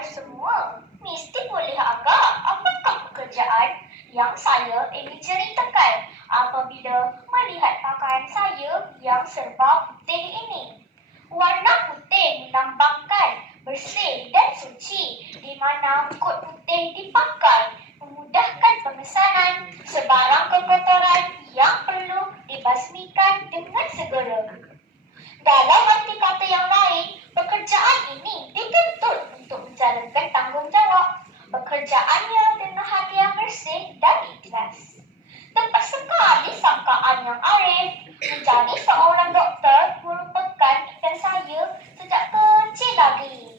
pendengar semua, mesti boleh agak apakah pekerjaan yang saya ingin ceritakan apabila melihat pakaian saya yang serba putih ini. Warna putih melambangkan bersih dan suci di mana kod putih dipakai memudahkan pemesanan sebarang kekotoran yang perlu dibasmikan dengan segera. Dalam arti kata yang lain, pekerjaan ini dituntut untuk menjalankan tanggungjawab pekerjaannya dengan hati yang bersih dan ikhlas. Tepat sekali sangkaan yang arif menjadi seorang doktor merupakan impian saya sejak kecil lagi.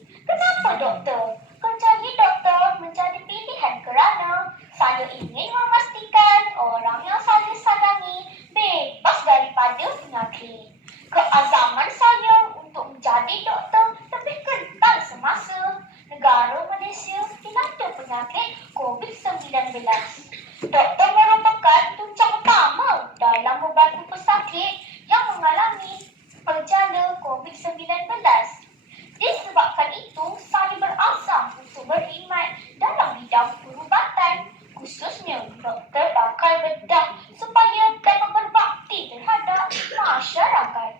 Doktor? Kerjaya doktor menjadi pilihan kerana saya ingin memastikan orang yang saya sayangi bebas daripada penyakit. Keazaman saya untuk menjadi doktor lebih kental semasa negara Malaysia dilanda penyakit COVID-19. Doktor merupakan tuncang utama dalam membantu pesakit yang mengalami perjala COVID-19. Disebabkan itu, saya berasam untuk berkhidmat dalam bidang perubatan, khususnya doktor bakal bedah supaya dapat berbakti terhadap masyarakat.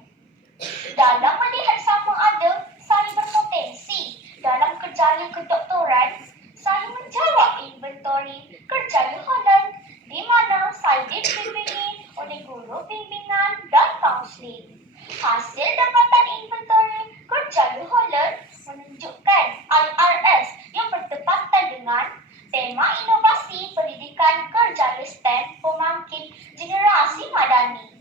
Dalam melihat sama ada saya berpotensi kerjaya kedoktoran, saya menjawab inventory kerjaya Holland di mana saya dibimbingi oleh guru bimbingan dan kaunseling. Hasil dapatan inventory kerjaya Holland menunjukkan IRS yang bertepatan dengan tema inovasi pendidikan kerjaya STEM pemangkin generasi madani.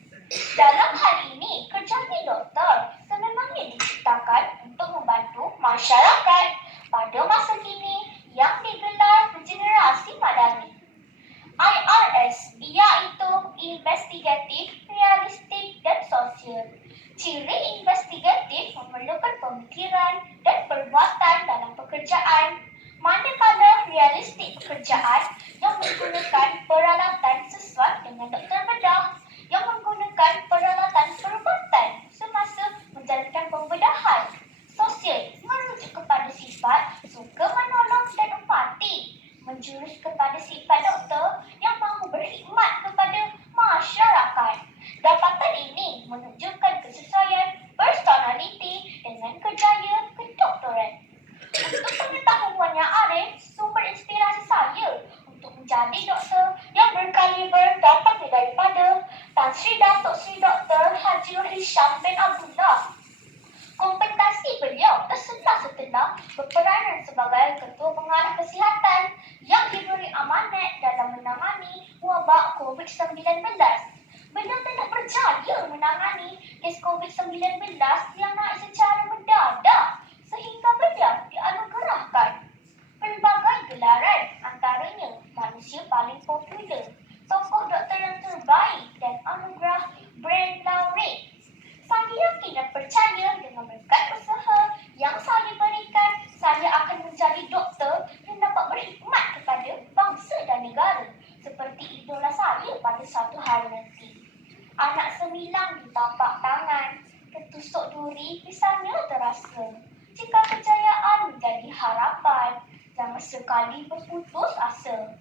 Dalam hal ini, kerjaya doktor sememangnya diciptakan untuk membantu masyarakat pada masa kini yang digelar generasi madani. IRS iaitu investigatif, realistik dan sosial. Ciri investigatif memerlukan pemikiran dan perbuatan dalam pekerjaan manakala realistik pekerjaan yang menggunakan peralatan sesuai dengan doktor bedah yang menggunakan peralatan perubatan semasa menjalankan pembedahan. Sosial merujuk kepada sifat suka menolong dan empati. Menjurus kepada sifat doktor yang mahu berkhidmat kepada masyarakat. Dapatan ini menunjukkan kesesuaian personaliti dengan kerjaya kedoktoran. Untuk pengetahuan yang arif, sumber inspirasi saya untuk doktor yang berkaliber dapat daripada Tan Sri Datuk Sri Dr. Haji Hisham bin Abdullah. Kompetasi beliau terselah setelah berperanan sebagai Ketua Pengarah Kesihatan yang diberi amanat dalam menangani wabak COVID-19. Beliau telah berjaya menangani kes COVID-19 yang naik paling popular, tokoh doktor yang terbaik dan anugerah Brand Laureate. Saya yakin dan percaya dengan berkat usaha yang saya berikan, saya akan menjadi doktor yang dapat berkhidmat kepada bangsa dan negara seperti idola saya pada satu hari nanti. Anak semilang di tapak tangan, ketusuk duri misalnya terasa. Jika kejayaan menjadi harapan, jangan sekali berputus asa.